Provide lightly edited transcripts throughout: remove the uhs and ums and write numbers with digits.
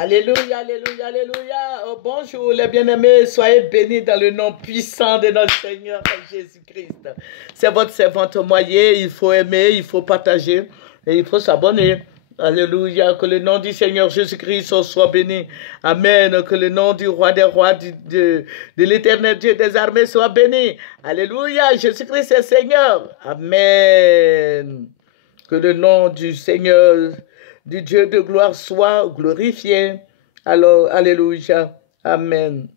Alléluia, alléluia, alléluia. Oh, bonjour les bien-aimés, soyez bénis dans le nom puissant de notre Seigneur Jésus-Christ. C'est votre servante Moyer, il faut aimer, il faut partager et il faut s'abonner. Alléluia, que le nom du Seigneur Jésus-Christ soit béni. Amen, que le nom du roi des rois, de l'éternel Dieu des armées soit béni. Alléluia, Jésus-Christ est Seigneur. Amen. Que le nom du Seigneur, du Dieu de gloire soit glorifié. Alors, alléluia. Amen.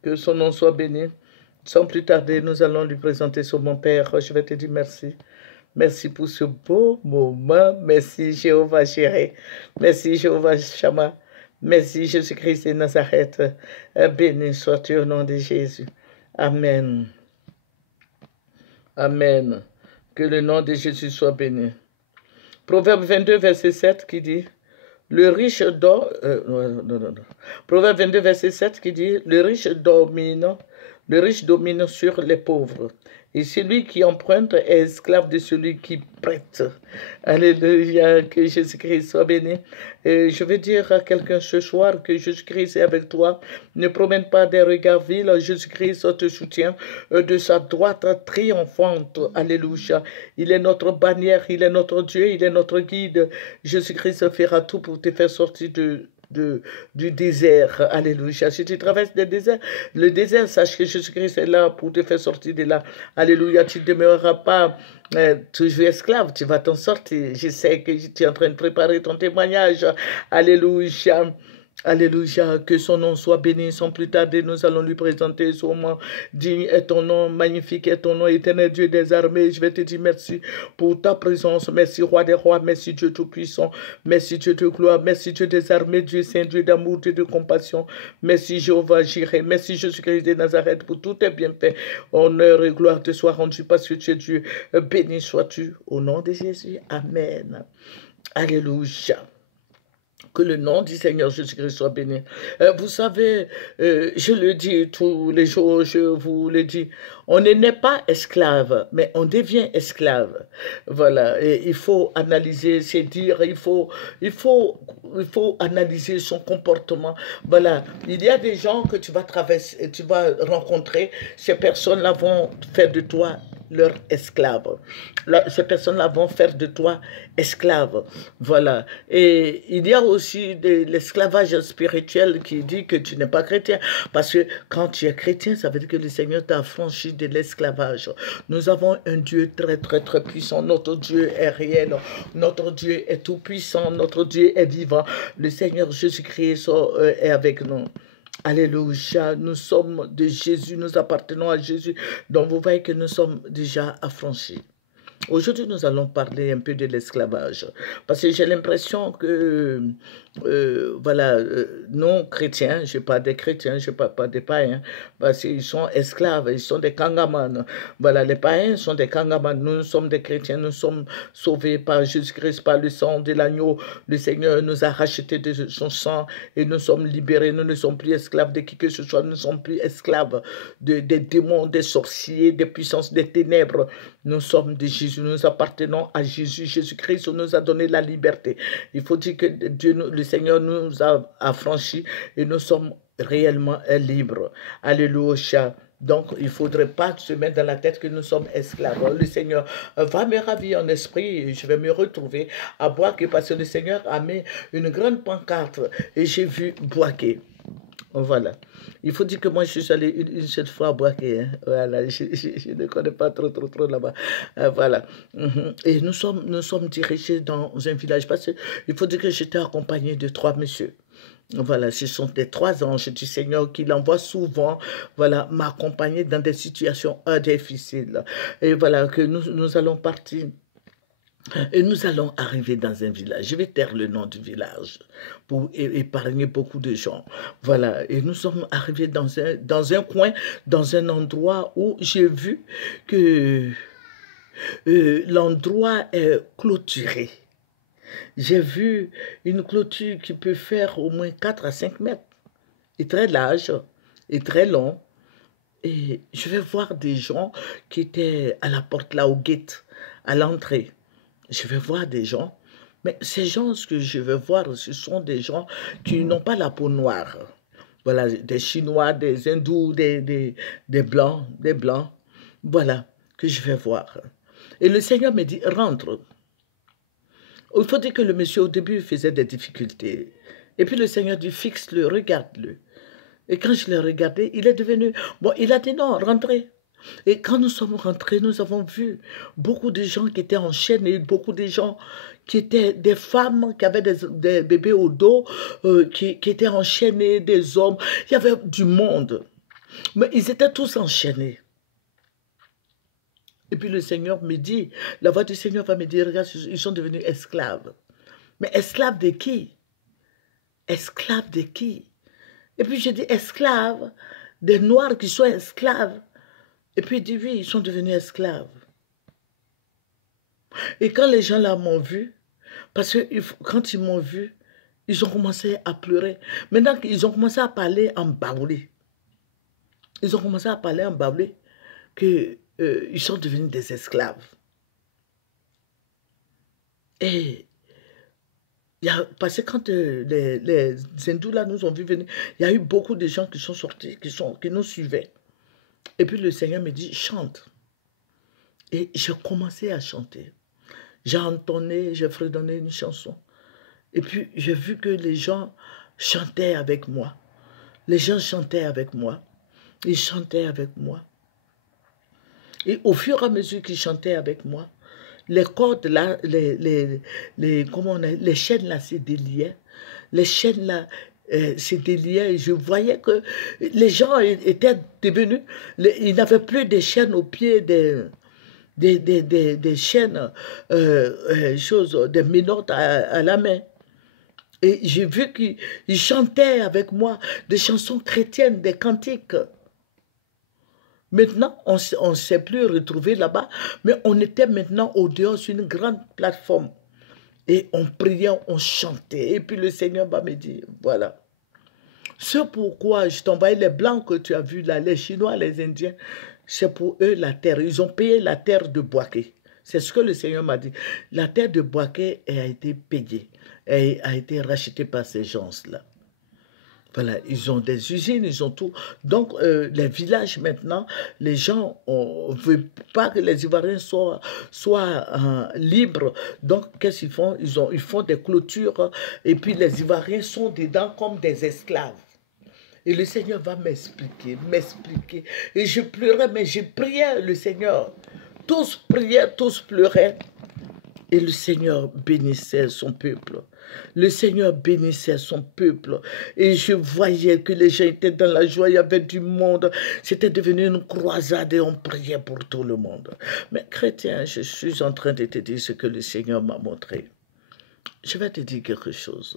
Que son nom soit béni. Sans plus tarder, nous allons lui présenter son mon Père. Je vais te dire merci. Merci pour ce beau moment. Merci Jéhovah Jireh. Merci Jéhovah Shammah. Merci Jésus-Christ de Nazareth. Béni sois-tu au nom de Jésus. Amen. Amen. Que le nom de Jésus soit béni. Proverbe 22, verset 7 qui dit, le riche dort... Proverbe 22, verset 7 qui dit, le riche domine sur les pauvres. Et celui qui emprunte est esclave de celui qui prête. Alléluia, que Jésus-Christ soit béni. Et je veux dire à quelqu'un ce soir que Jésus-Christ est avec toi. Ne promène pas des regards vils. Jésus-Christ te soutient de sa droite triomphante. Alléluia. Il est notre bannière, il est notre Dieu, il est notre guide. Jésus-Christ fera tout pour te faire sortir du désert. Alléluia. Si tu traverses le désert, sache que Jésus-Christ est là pour te faire sortir de là. Alléluia. Tu ne demeureras pas toujours esclave. Tu vas t'en sortir. Je sais que tu es en train de préparer ton témoignage. Alléluia. Alléluia, que son nom soit béni. Sans plus tarder, nous allons lui présenter son nom. Digne est ton nom, magnifique est ton nom, éternel Dieu des armées. Je vais te dire merci pour ta présence. Merci, roi des rois. Merci, Dieu tout-puissant. Merci, Dieu de gloire. Merci, Dieu des armées. Dieu saint, Dieu d'amour, Dieu de compassion. Merci, Jéhovah Jireh. Merci, Jésus-Christ de Nazareth, pour tout tes bienfaits. Honneur et gloire te soient rendus parce que tu es Dieu. Béni sois-tu au nom de Jésus. Amen. Alléluia. Que le nom du Seigneur Jésus-Christ soit béni. Vous savez, je le dis tous les jours, je vous le dis, on ne naît pas esclave, mais on devient esclave. Voilà, et il faut analyser ses dires, il faut analyser son comportement. Voilà, il y a des gens que tu vas traverser, tu vas rencontrer, ces personnes-là vont faire de toi leur esclave. Ces personnes-là vont faire de toi esclave. Voilà. Et il y a aussi l'esclavage spirituel qui dit que tu n'es pas chrétien. Parce que quand tu es chrétien, ça veut dire que le Seigneur t'a affranchi de l'esclavage. Nous avons un Dieu très, très, très puissant. Notre Dieu est réel. Notre Dieu est tout puissant. Notre Dieu est vivant. Le Seigneur Jésus-Christ est avec nous. Alléluia, nous sommes de Jésus, nous appartenons à Jésus, donc vous voyez que nous sommes déjà affranchis. Aujourd'hui, nous allons parler un peu de l'esclavage, parce que j'ai l'impression que, voilà, non chrétiens, je ne parle des chrétiens, je ne parle pas des païens, parce qu'ils sont esclaves, ils sont des kangamans. Voilà, les païens sont des kangamans, nous sommes des chrétiens, nous sommes sauvés par Jésus-Christ, par le sang de l'agneau. Le Seigneur nous a rachetés de son sang et nous sommes libérés, nous ne sommes plus esclaves de qui que ce soit, nous ne sommes plus esclaves des démons, des sorciers, des puissances des ténèbres. Nous sommes de Jésus, nous appartenons à Jésus. Jésus-Christ nous a donné la liberté. Il faut dire que Dieu, le Seigneur nous a affranchis et nous sommes réellement libres. Alléluia. Donc, il ne faudrait pas se mettre dans la tête que nous sommes esclaves. Le Seigneur va me ravir en esprit et je vais me retrouver à Boaké parce que le Seigneur a mis une grande pancarte et j'ai vu Boaké. Voilà. Il faut dire que moi, je suis allé une seule fois à Boaké. Hein. Voilà. Je ne connais pas trop là-bas. Voilà. Et nous sommes dirigés dans un village. Parce qu'il faut dire que j'étais accompagné de 3 messieurs. Voilà, ce sont des 3 anges du Seigneur qui l'envoient souvent, voilà, m'accompagner dans des situations difficiles. Et voilà, que nous allons partir. Et nous allons arriver dans un village. Je vais taire le nom du village pour épargner beaucoup de gens. Voilà. Et nous sommes arrivés dans un coin, dans un endroit où j'ai vu que l'endroit est clôturé. J'ai vu une clôture qui peut faire au moins 4 à 5 mètres. Et très large et très long. Et je vais voir des gens qui étaient à la porte là, au gate, à l'entrée. Je vais voir des gens, Mais ces gens que je veux voir, ce sont des gens qui n'ont pas la peau noire. Voilà, des Chinois, des Hindous, des Blancs, des Blancs. Voilà, que je vais voir. Et le Seigneur me dit, rentre. Il faut dire que le monsieur, au début, faisait des difficultés. Et puis le Seigneur dit, fixe-le, regarde-le. Et quand je l'ai regardé, il est devenu... Bon, il a dit non, rentrez. Et quand nous sommes rentrés, nous avons vu beaucoup de gens qui étaient enchaînés, beaucoup de gens qui étaient des femmes qui avaient des bébés au dos, qui étaient enchaînés, des hommes. Il y avait du monde. Mais ils étaient tous enchaînés. Et puis le Seigneur me dit, la voix du Seigneur va me dire, regarde, ils sont devenus esclaves. Mais esclaves de qui? Esclaves de qui? Et puis j'ai dit, esclaves, des Noirs qui sont esclaves. Et puis il dit, oui, ils sont devenus esclaves. Et quand les gens là m'ont vu, parce que quand ils m'ont vu, ils ont commencé à pleurer. Maintenant qu'ils ont commencé à parler en baoulé. Ils ont commencé à parler en baoulé qu'ils sont devenus des esclaves. Et parce que quand les hindous là nous ont vu venir, il y a eu beaucoup de gens qui sont sortis, qui nous suivaient. Et puis le Seigneur me dit, chante. Et j'ai commencé à chanter. J'ai entonné, j'ai fredonné une chanson. Et puis j'ai vu que les gens chantaient avec moi. Les gens chantaient avec moi. Ils chantaient avec moi. Et au fur et à mesure qu'ils chantaient avec moi, les cordes là, les chaînes là se déliaient. Les chaînes là se déliaient. Et je voyais que les gens étaient devenus, ils n'avaient plus de chaînes aux pieds des chaînes, des menottes à la main. Et j'ai vu qu'ils chantaient avec moi des chansons chrétiennes, des cantiques. Maintenant, on ne s'est plus retrouvé là-bas, mais on était maintenant au dehors sur une grande plateforme. Et on priait, on chantait. Et puis le Seigneur va me dire, voilà. C'est pourquoi je t'envoie les Blancs que tu as vus là, les Chinois, les Indiens, c'est pour eux la terre. Ils ont payé la terre de Boaké. C'est ce que le Seigneur m'a dit. La terre de Boaké a été payée, a été rachetée par ces gens-là. Voilà, ils ont des usines, ils ont tout. Donc, les villages maintenant, les gens ne veulent pas que les Ivoiriens soient libres. Donc, qu'est-ce qu'ils font? Ils font des clôtures et puis les Ivoiriens sont dedans comme des esclaves. Et le Seigneur va m'expliquer, m'expliquer. Et je pleurais, mais je priais le Seigneur. Tous priaient, tous pleuraient. Et le Seigneur bénissait son peuple. Le Seigneur bénissait son peuple. Et je voyais que les gens étaient dans la joie, il y avait du monde. C'était devenu une croisade et on priait pour tout le monde. Mais chrétien, je suis en train de te dire ce que le Seigneur m'a montré. Je vais te dire quelque chose.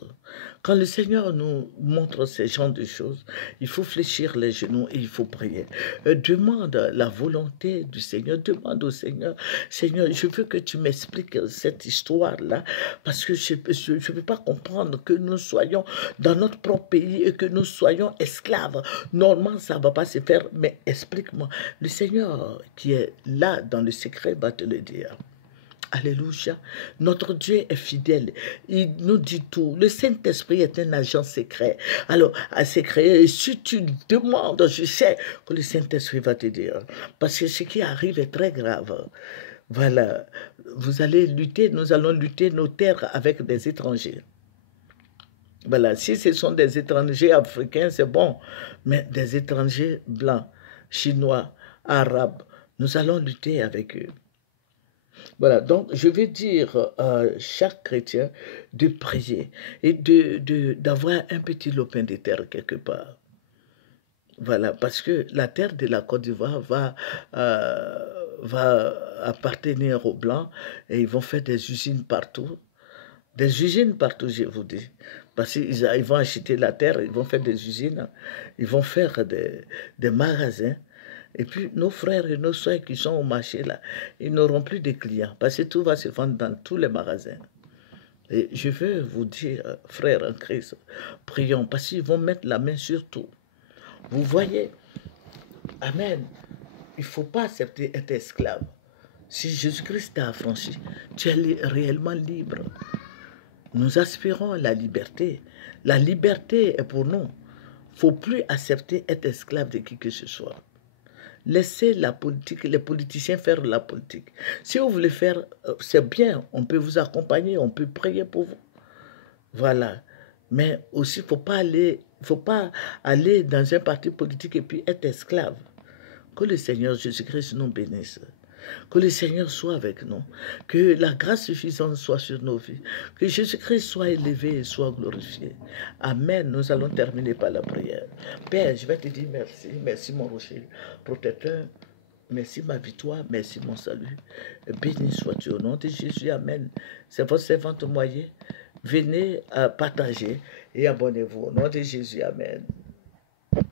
Quand le Seigneur nous montre ces genres de choses, il faut fléchir les genoux et il faut prier. Demande la volonté du Seigneur. Demande au Seigneur, Seigneur, je veux que tu m'expliques cette histoire-là parce que je ne peux pas comprendre que nous soyons dans notre propre pays et que nous soyons esclaves. Normalement, ça ne va pas se faire, mais explique-moi. Le Seigneur qui est là dans le secret va te le dire. Alléluia. Notre Dieu est fidèle. Il nous dit tout. Le Saint-Esprit est un agent secret. Alors, à secret, et si tu demandes, je sais que le Saint-Esprit va te dire. Parce que ce qui arrive est très grave. Voilà. Vous allez lutter, nous allons lutter nos terres avec des étrangers. Voilà. Si ce sont des étrangers africains, c'est bon. Mais des étrangers blancs, chinois, arabes, nous allons lutter avec eux. Voilà, donc je vais dire à chaque chrétien de prier et d'avoir un petit lopin de terre quelque part. Voilà, parce que la terre de la Côte d'Ivoire va appartenir aux Blancs et ils vont faire des usines partout. Des usines partout, je vous dis. Parce qu'ils vont acheter la terre, ils vont faire des usines, ils vont faire des magasins. Et puis, nos frères et nos soeurs qui sont au marché, là, ils n'auront plus de clients parce que tout va se vendre dans tous les magasins. Et je veux vous dire, frères en Christ, prions parce qu'ils vont mettre la main sur tout. Vous voyez, Amen, il ne faut pas accepter d'être esclave. Si Jésus-Christ t'a affranchi, tu es réellement libre. Nous aspirons à la liberté. La liberté est pour nous. Il ne faut plus accepter être esclave de qui que ce soit. Laissez la politique, les politiciens faire la politique. Si vous voulez faire, c'est bien, on peut vous accompagner, on peut prier pour vous. Voilà. Mais aussi, il ne faut pas aller dans un parti politique et puis être esclave. Que le Seigneur Jésus-Christ nous bénisse. Que le Seigneur soit avec nous. Que la grâce suffisante soit sur nos vies. Que Jésus-Christ soit élevé et soit glorifié. Amen. Nous allons terminer par la prière. Père, je vais te dire merci. Merci mon rocher protecteur. Merci ma victoire. Merci mon salut. Béni sois-tu au nom de Jésus. Amen. C'est votre servante moyen. Venez partager et abonnez-vous au nom de Jésus. Amen.